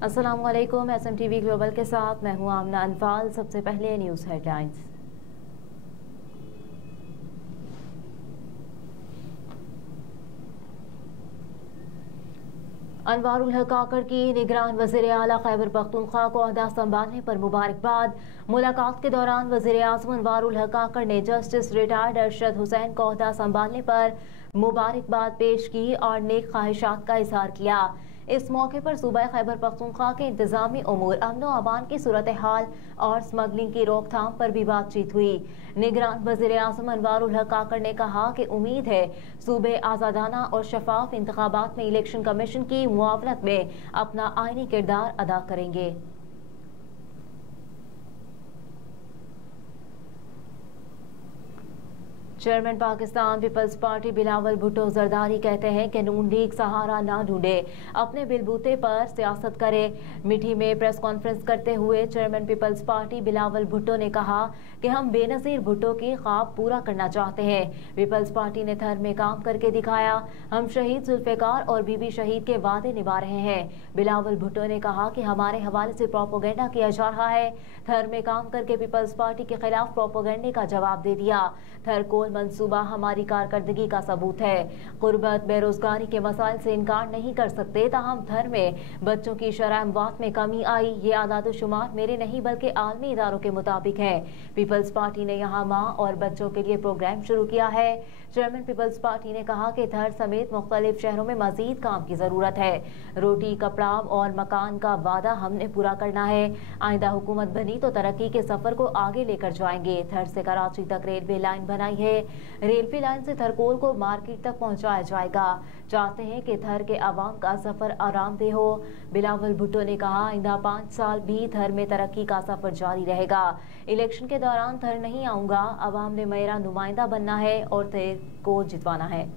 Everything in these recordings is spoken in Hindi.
अस्सलाम वालेकुम। SMTV ग्लोबल के साथ मैं हूं आमना अनफाल। सबसे पहले न्यूज़ हेडलाइंस। अनवारुल हक काकड़ की निगरान वज़ीर आला खैबर पख्तूनख्वा को ओहदा संभालने पर मुबारकबाद। मुलाकात के दौरान वज़ीर आज़म अनवारुल हक काकड़ ने जस्टिस रिटायर्ड अरशद हुसैन को ओहदा संभालने पर मुबारकबाद पेश की और नेक ख्वाहिशात का इजहार किया। इस मौके पर सूबा खैबर पख्तूनख्वा के इंतजामी उमूर, अमन व अमान की सूरत हाल और स्मगलिंग की रोकथाम पर भी बातचीत हुई। निगरान वज़ीर आज़म अनवारुल हक काकड़ ने कहा कि उम्मीद है सूबे आज़ादाना और शफाफ इंतखाबात में इलेक्शन कमीशन की मुआवनत में अपना आईनी किरदार अदा करेंगे। Chairman Pakistan peoples party Bilawal Bhutto Zardari कहते हैं कि नून लीग सहारा ना ढूंढे, अपने बिलबूते पर सियासत करे। मिठी में प्रेस कॉन्फ्रेंस करते हुए chairman peoples party Bilawal Bhutto ने कहा कि हम बेनज़ीर भुट्टो की ख्वाब पूरा करना चाहते हैं। पीपल्स पार्टी ने थर में काम करके दिखाया। हम शहीद जुल्फ़िकार और बीबी शहीद के वादे निभा रहे हैं। बिलावल भुट्टो ने कहा कि हमारे हवाले से प्रोपोगेंडा किया जा रहा है। थर में काम करके पीपल्स पार्टी के खिलाफ प्रोपोगेंडे का जवाब दे दिया। थर कोल मंसूबा हमारी कारकर्दगी का सबूत है। गुर्बत बेरोजगारी के मसाइल से इनकार नहीं कर सकते, ताहम थर में बच्चों की शरह अमवात में कमी आई। ये आदाद-ओ-शुमार मेरे नहीं बल्कि आलमी इदारों के मुताबिक है। पीपल्स पार्टी ने यहाँ माँ और बच्चों के लिए प्रोग्राम शुरू किया है। चेयरमैन पीपल्स पार्टी ने कहा कि थर समेत मुख्तलिफ शहरों में मजीद काम की जरूरत है। रोटी, कपड़ा और मकान का वादा हमने पूरा करना है। आइंदा हुकूमत बनी तो तरक्की के सफर को आगे लेकर जाएंगे। थर से कराची तक रेलवे लाइन बनाई है। रेलवे लाइन से थरकोल को मार्केट तक पहुंचाया जाएगा। चाहते हैं कि थर के अवाम का सफर आरामदेह हो। बिलावल भुट्टो ने कहा आइंदा 5 साल भी थर में तरक्की का सफर जारी रहेगा। इलेक्शन के दौरान थर नहीं आऊंगा, अवाम ने मेरा नुमाइंदा बनना है और थर को जितवाना है।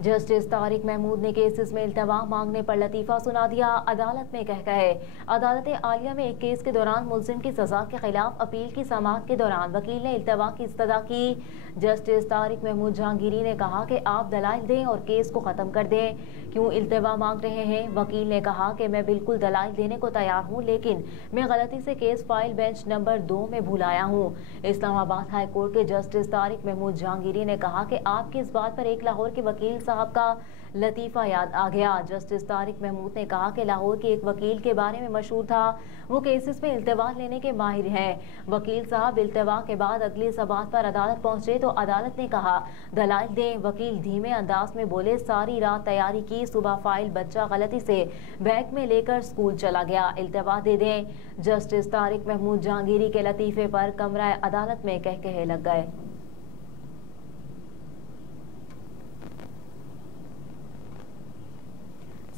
जस्टिस तारिक महमूद ने केसेस में इल्तवा मांगने पर लतीफा सुना दिया। अदालत में कह गए। अदालत आलिया में एक केस के दौरान मुल्जिम की सजा के खिलाफ अपील की समाअत के दौरान वकील ने इल्तवा की इस्तदा की। जस्टिस तारिक महमूद जहांगीरी ने कहा कि आप दलाइल दें और केस को खत्म कर दें। क्यों इल्तवा मांग रहे हैं? वकील ने कहा कि मैं बिल्कुल दलाइल देने को तैयार हूँ, लेकिन मैं गलती से केस फाइल बेंच नंबर 2 में भूल आया हूँ। इस्लामाबाद हाई कोर्ट के जस्टिस तारिक महमूद जहांगीरी ने कहा कि आपकी इस बात पर एक लाहौर के वकील साहब का लतीफा याद आ गया। जस्टिस तारिक महमूद ने कहा कि लाहौर के एक वकील के बारे में मशहूर था, वो केसेस में इल्तवा लेने के माहिर हैं। वकील साहब इल्तवा के बाद अगली समाअत पर अदालत पहुंचे तो अदालत ने कहा दलाइल दें। वकील धीमे अंदाज में बोले सारी रात तैयारी की, सुबह फाइल बच्चा गलती से बैग में लेकर स्कूल चला गया, इल्तवा दे दें। जस्टिस तारिक महमूद जहांगीरी के लतीफे पर कमरा अदालत में कहकहे लग गए।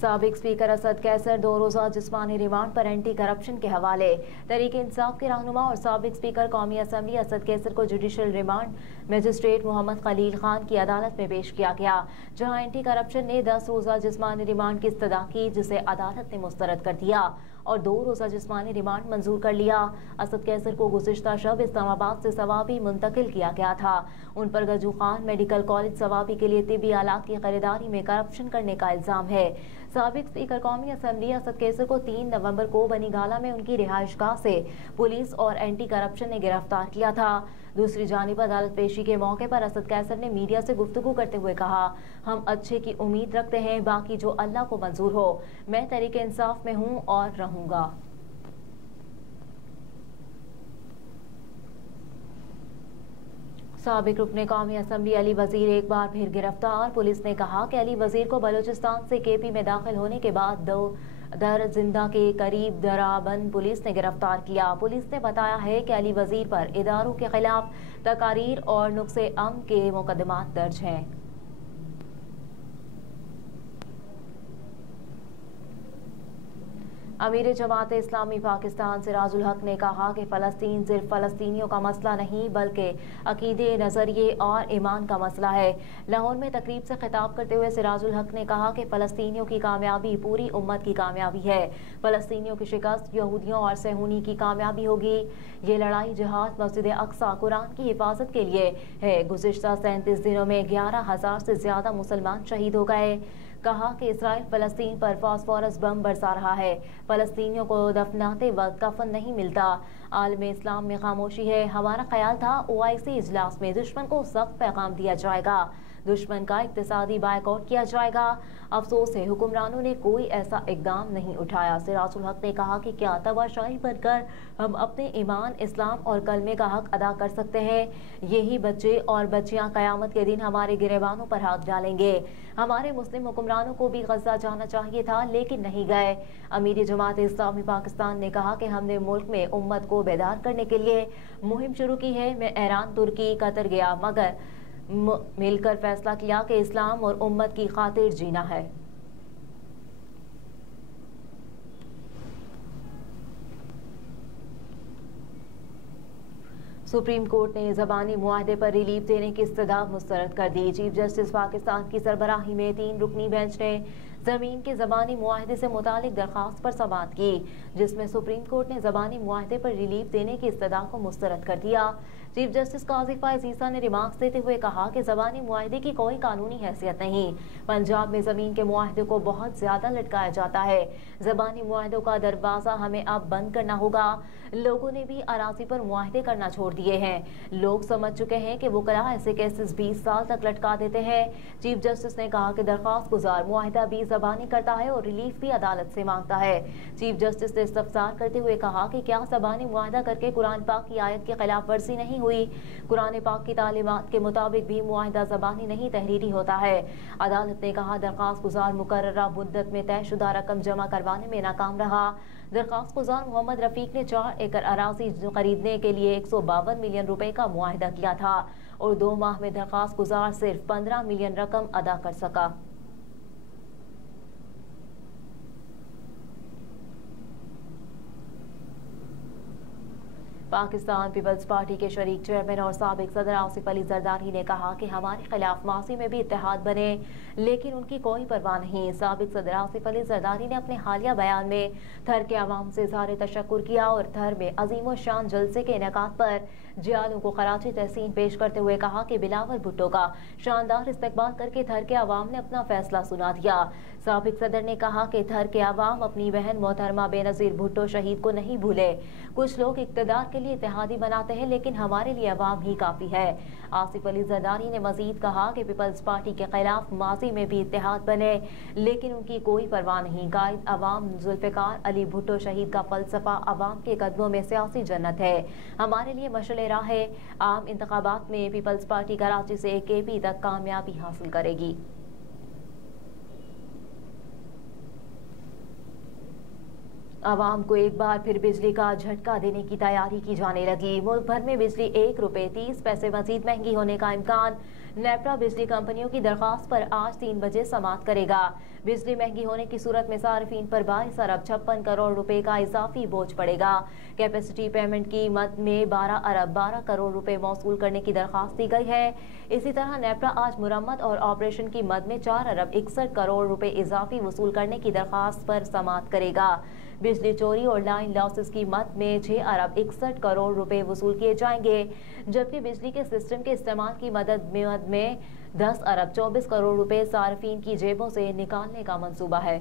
साबिक स्पीकर असद कैसर 2 रोज़ा जिस्मानी रिमांड पर एंटी करप्शन के हवाले। तहरीक इंसाफ के रहनुमा और साबिक स्पीकर कौमी असम्बली असद कैसर को judicial remand magistrate Mohammad Khalil Khan की अदालत में पेश किया गया, जहां एंटी करप्शन ने 10 रोज़ा जिस्मानी रिमांड की इस्तदा की, जिसे अदालत ने मुस्तरद कर दिया और 2 रोज़ा जिस्मानी रिमांड मंजूर कर लिया। असद कैसर को गुज़िश्ता शब इस्लामाबाद से सवाबी मुंतकिल किया गया था। उन पर गजू खान मेडिकल कॉलेज सवाबी के लिए तिब्बी आलात की खरीदारी में करप्शन करने का इल्जाम है। साबिक स्पीकर कौमी असम्बली असद कैसर को 3 नवंबर को बनीगाला में उनकी रिहाइशगाह से पुलिस और एंटी करप्शन ने गिरफ्तार किया था। दूसरी जानिब अदालत पेशी के मौके पर असद कैसर ने मीडिया से गुफ्तगू करते हुए कहा हम अच्छे की उम्मीद रखते हैं, बाकी जो अल्लाह को मंजूर हो। मैं तहरीक इंसाफ में हूँ और रहूंगा। साबिक रुकने कौमी असम्बली अली वजीर एक बार फिर गिरफ्तार। पुलिस ने कहा कि अली वजीर को बलूचिस्तान से केपी में दाखिल होने के बाद दर जिंदा के करीब दराबंद पुलिस ने गिरफ्तार किया। पुलिस ने बताया है कि अली वजीर पर इदारों के खिलाफ तकारीर और नुक्से अमन के मुकदमात दर्ज हैं। अमीर जमात इस्लामी पाकिस्तान सिराजुल हक ने कहा कि फ़लस्तीन सिर्फ फ़लस्तीनियों का मसला नहीं बल्कि अकीदे, नज़रिए और ईमान का मसला है। लाहौर में तकरीब से खिताब करते हुए सिराजुल हक ने कहा कि फ़लस्तीनियों की कामयाबी पूरी उम्मत की कामयाबी है। फ़लस्तीनियों की शिकस्त यहूदियों और सहूनी की कामयाबी होगी। ये लड़ाई जहाद मस्जिद अक्सा कुरान की हिफाजत के लिए है। गुज़िश्ता 37 दिनों में 11,000 से ज़्यादा मुसलमान शहीद हो गए। कहा कि इसराइल फ़लस्तीन पर फास्फोरस बम बरसा रहा है। फ़लस्तीनियों को दफनाते वक्त कफन नहीं मिलता। आलम इस्लाम में खामोशी है। हमारा ख्याल था OIC इजलास में दुश्मन को सख्त पैगाम दिया जाएगा, दुश्मन का इक्तिसादी बायकॉट किया जाएगा। अफसोस है हुक्मरानों ने कोई ऐसा इकदाम नहीं उठाया। सिराजुल हक ने कहा कि क्या तमाशाई बनकर हम अपने ईमान, इस्लाम और कलमे का हक अदा कर सकते हैं? यही बच्चे और बच्चियां क़यामत के दिन हमारे गिरेबानों पर हाथ डालेंगे। हमारे मुस्लिम हुक्मरानों को भी गजा जाना चाहिए था लेकिन नहीं गए। अमीर जमात इस्लामी पाकिस्तान ने कहा कि हमने मुल्क में उम्मत को बेदार करने के लिए मुहिम शुरू की है। मैं ईरान, तुर्की, कतर गया मगर मिलकर फैसला किया कि इस्लाम और उम्मत की खातिर जीना है। सुप्रीम कोर्ट ने ज़बानी मुआहदे पर रिलीफ देने की इस्तदा मुस्तरद कर दी। चीफ जस्टिस पाकिस्तान की सरबराही में 3 रुकनी बेंच ने ज़मीन के ज़बानी मुआहदे से मुतालिक दरख्वास्त पर समाअत की, जिसमें सुप्रीम कोर्ट ने ज़बानी मुआहदे पर रिलीफ देने की इस्तदा को मुस्तरद कर दिया। चीफ जस्टिस काजी फायज़ ईसा ने रिमार्क्स देते हुए कहा कि ज़बानी मुआहदे की कोई कानूनी हैसियत नहीं। पंजाब में ज़मीन के मुआहदे को बहुत ज़्यादा लटकाया जाता है। ज़बानी मुआहदों का दरवाज़ा हमें अब बंद करना होगा। लोगों ने भी अराज़ी पर मुआहदे करना छोड़ दिए हैं। लोग समझ चुके हैं कि वकला ऐसे केसेस 20 साल तक लटका देते हैं। चीफ जस्टिस ने कहा कि दरख्वास्त गुजार मुआहदा भी ज़बानी करता है और रिलीफ भी अदालत से मांगता है। चीफ जस्टिस ने इस्तफसार करते हुए कहा कि क्या ज़बानी मुआहदा करके कुरान पाक की आयत की खिलाफ वर्जी नहीं हुई? कुरान पाक की तालीमात के मुताबिक भी मुआहदा ज़बानी नहीं तहरीरी होता है। अदालत ने कहा दरख्वास्त गुजार मुकर्ररा मुद्दत में तयशुदा रकम जमा करवाने में नाकाम रहा। दरख्वास्त गुजार मोहम्मद रफीक ने 4 एकड़ अराजी खरीदने के लिए 152 मिलियन रुपए का मुआहदा किया था और 2 माह में दरख्वास्त गुजार सिर्फ 15 मिलियन रकम अदा कर सका। पाकिस्तान पीपल्स पार्टी के शरीक चेयरमैन और साबिक सदर आसिफ अली जरदारी ने कहा कि हमारे खिलाफ माजी में भी इत्तेहाद बने लेकिन उनकी कोई परवाह नहीं। साबिक सदर आसिफ अली जरदारी ने अपने हालिया बयान में थर के अवाम से इज़हार तशक्कुर किया और थर में अजीम शान जलसे के इनेकाद पर जियालों को खराजी तहसीन पेश करते हुए कहा कि बिलावल भुट्टो का शानदार इस्तकबाल करके थर के अवाम ने अपना फैसला सुना दिया। साबिक सदर ने कहा कि थर के अवाम अपनी बहन मोहतरमा बेनज़ीर भुट्टो शहीद को नहीं भूले। कुछ लोग इक़्तिदार के लिए इत्तेहादी बनाते हैं लेकिन हमारे लिए अवाम ही काफ़ी है। आसिफ अली जरदारी ने मजीद कहा कि पीपल्स पार्टी के खिलाफ माजी में भी इत्तेहाद बने लेकिन उनकी कोई परवाह नहीं। कायद अवाम जुल्फ़िकार अली भुट्टो शहीद का फलसफा अवाम के कदमों में सियासी जन्नत है। हमारे लिए मशअल राह है। आम इंतखाबात में पीपल्स पार्टी कराची से KP तक कामयाबी हासिल करेगी। आवाम को एक बार फिर बिजली का झटका देने की तैयारी की जाने लगी। मुल्क भर में बिजली 1 रुपये 30 पैसे मजीद महंगी होने का इम्कान। नेपरा बिजली कंपनियों की दरख्वास्त पर आज 3 बजे समाअत करेगा। बिजली महंगी होने की सूरत में सार्फिन पर 22 अरब 56 करोड़ रुपए का इजाफी बोझ पड़ेगा। कैपेसिटी पेमेंट की मद में 12 अरब 12 करोड़ रुपए मौसूल करने की दरख्वास्त दी गई है। इसी तरह नेपरा आज मुरम्मत और ऑपरेशन की मद में 4 अरब 61 करोड़ रुपए इजाफी वसूल करने की दरख्वास्त पर समाअत करेगा। बिजली चोरी और लाइन लॉसेस की मद में 6 अरब 61 करोड़ रुपए वसूल किए जाएंगे, जबकि बिजली के सिस्टम के इस्तेमाल की मद में 10 अरब 24 करोड़ रुपए सार्फिन की जेबों से निकालने का मंसूबा है।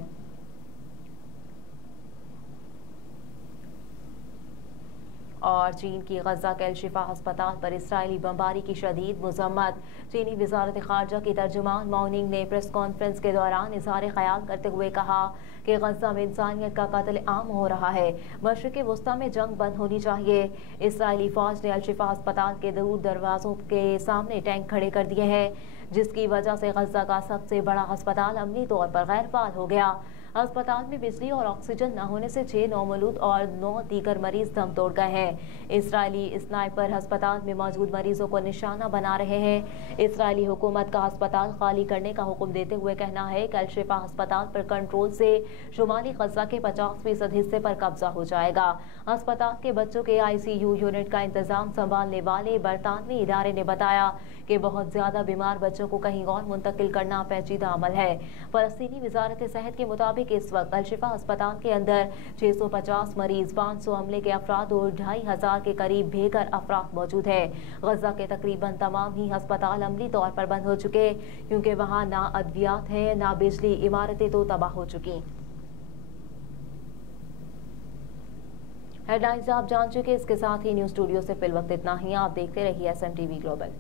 और चीन की गजा के अल-शिफा अस्पताल पर इसराइली बमबारी की शदीद मज़म्मत। चीनी वज़ारत ख़ारजा की तर्जुमान मॉर्निंग ने प्रेस कॉन्फ्रेंस के दौरान इज़हार ख़याल करते हुए कहा कि गजा में इंसानियत का कत्ल आम हो रहा है। मशरिक़ वस्ता में जंग बंद होनी चाहिए। इसराइली फ़ौज ने अल-शिफा अस्पताल के दूर दरवाज़ों के सामने टैंक खड़े कर दिए हैं, जिसकी वजह से गजा का सबसे बड़ा अस्पताल अमली तौर पर गैर फ़ाल हो गया। अस्पताल में बिजली और ऑक्सीजन न होने से 6 नौमौलूद और 9 दीगर मरीज दम तोड़ गए हैं। इजरायली स्नाइपर अस्पताल में मौजूद मरीजों को निशाना बना रहे हैं। इजरायली हुकूमत का अस्पताल खाली करने का हुक्म देते हुए कहना है कि अल-शिफा अस्पताल पर कंट्रोल से शुमाली गजा के 50% हिस्से पर कब्जा हो जाएगा। अस्पताल के बच्चों के ICU यूनिट का इंतजाम संभालने वाले बरतानवी इदारे ने बताया कि बहुत ज्यादा बीमार बच्चों को कहीं और मुंतकिल करना पेचीदा अमल है। फलस्तीनी वजारत सेहत के मुताबिक इस वक्त अल-शिफा अस्पताल के अंदर 650 मरीज, 500 अमले के अफराद और 2500 के करीब बेघर अफराद मौजूद है। गजा के तकरीबन तमाम ही अस्पताल अमली तौर पर बंद हो चुके क्योंकि वहाँ ना अद्वियात है ना बिजली, इमारतें तो तबाह हो चुकी। हेडलाइंस आप जान चुके, इसके साथ ही न्यूज स्टूडियो से फिल वक्त इतना ही। आप देखते रहिए SMTV ग्लोबल।